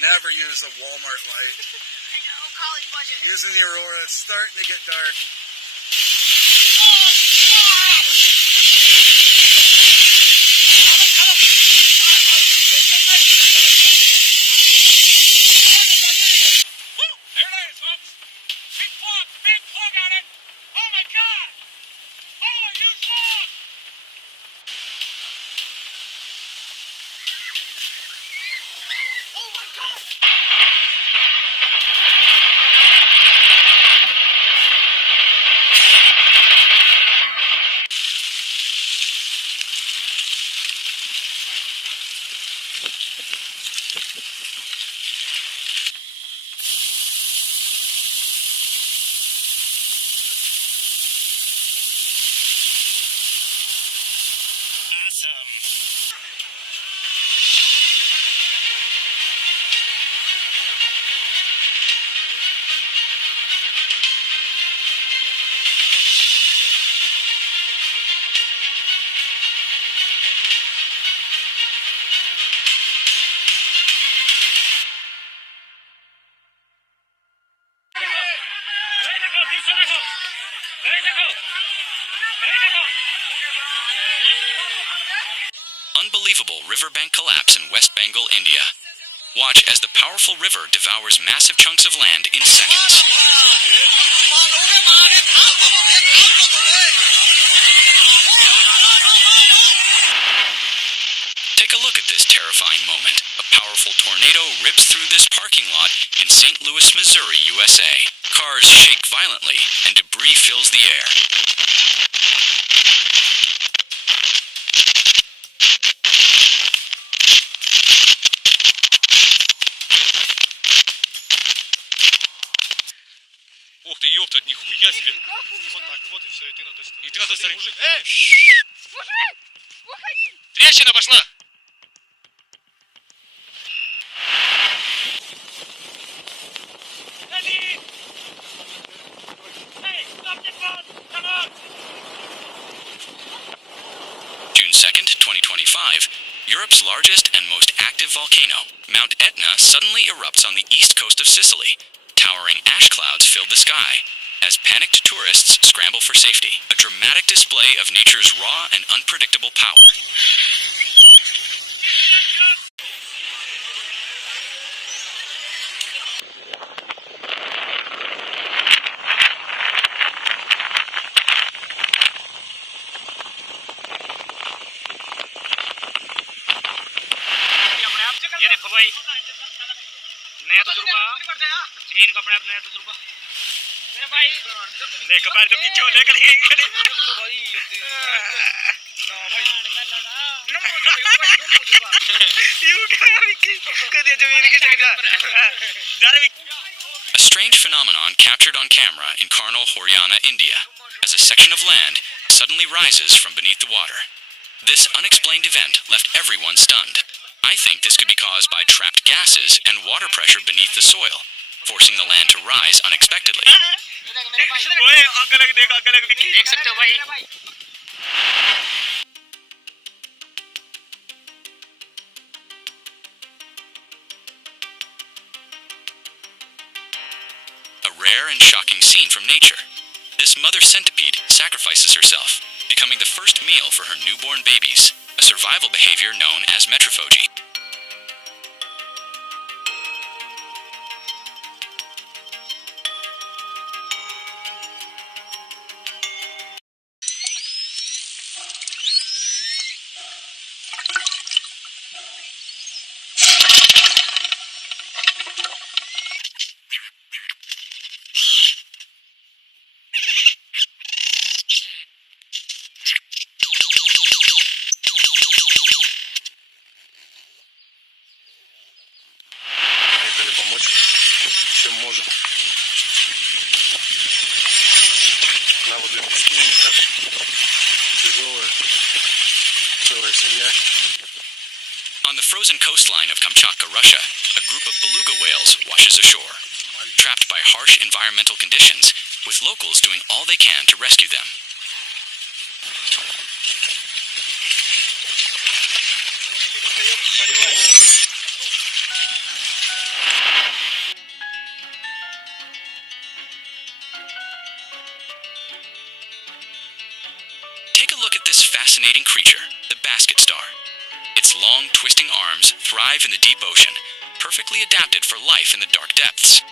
never use a Walmart light. I know, college budget. Using the Aurora, it's starting to get dark. Unbelievable riverbank collapse in West Bengal, India. Watch as the powerful river devours massive chunks of land in seconds. Take a look at this terrifying moment. A powerful tornado rips through this parking lot in St. Louis, Missouri, USA. Cars shake violently and debris fills the air. Ох ты, ёпта, нихуя себе. Вот так, вот и все, и ты на той стороне. И ты на той стороне. Мужик, Мужик! Уходи! трещина пошла! June 2nd, 2025, Europe's largest and most active volcano, Mount Etna, suddenly erupts on the east coast of Sicily. Towering ash clouds fill the sky as panicked tourists scramble for safety. A dramatic display of nature's raw and unpredictable power. ये देखो भाई, नया तजुर्बा, जमीन का अपना नया तजुर्बा। मेरे भाई, देख बाल तो पीछे लेकर ही खड़े। तो भाई, ना भाई, यू क्या विकी? कदिया जमीन की जगह। जारे Vicky. A strange phenomenon captured on camera in Karnal, Haryana, India, as a section of land suddenly rises from beneath the water. This unexplained event left everyone stunned. I think this could be caused by trapped gases and water pressure beneath the soil, forcing the land to rise unexpectedly. ओए अगलग देख अगलग विकी। देख सकते हो भाई। A rare and shocking scene from nature. This mother centipede sacrifices herself, becoming the first meal for her newborn babies, a survival behavior known as metrophagy. Помочь, чем можем. На вот две скинем, так тяжелая, целая семья. On the frozen coastline of Kamchatka, Russia, a group of beluga whales washes ashore, trapped by harsh environmental conditions, with locals doing all they can to rescue them. fascinating creature, the basket star. Its long, twisting arms thrive in the deep ocean, perfectly adapted for life in the dark depths.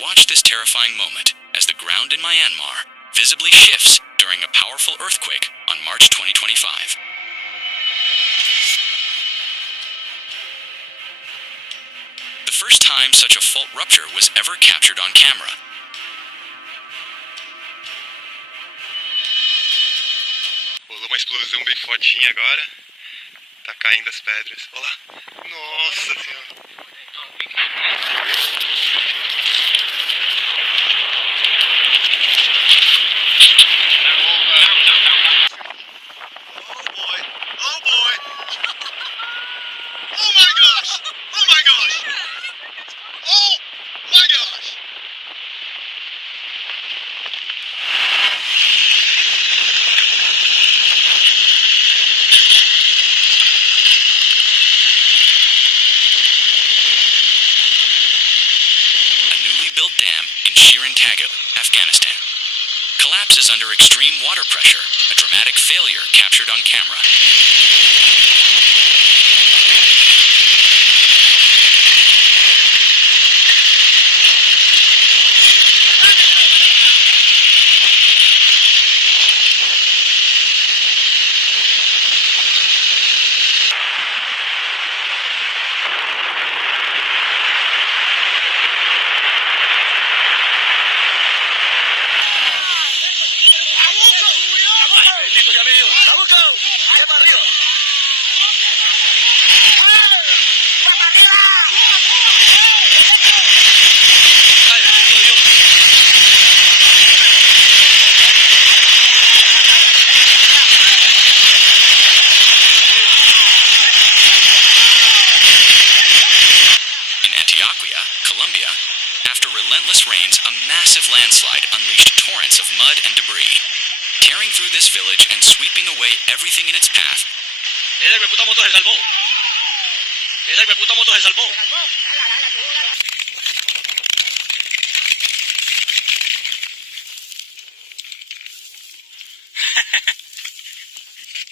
Watch this terrifying moment as the ground in Myanmar visibly shifts during a powerful earthquake on March 2025. The first time such a fault rupture was ever captured on camera. Rolou uma explosão bem fortinha agora. Tá caindo as pedras. Olha lá. Nossa senhora. Oh boy. Oh boy. Oh my gosh. Oh my gosh. Oh my gosh. A newly built dam in Shirin Tagab, Afghanistan, collapses under extreme water pressure, a dramatic failure captured on camera. In Antioquia, Colombia, after relentless rains, a massive landslide unleashed torrents of mud and debris, tearing through this village and sweeping away everything in its path. Esa puta moto se salvó. Esa puta moto se salvó.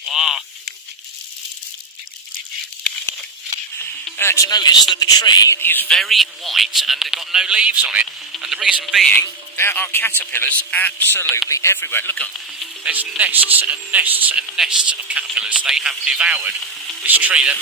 Wow. To notice that the tree is very white and it got no leaves on it, and the reason being there are caterpillars absolutely everywhere. Look at them. There's nests and nests and nests of caterpillars. They have devoured this tree. They're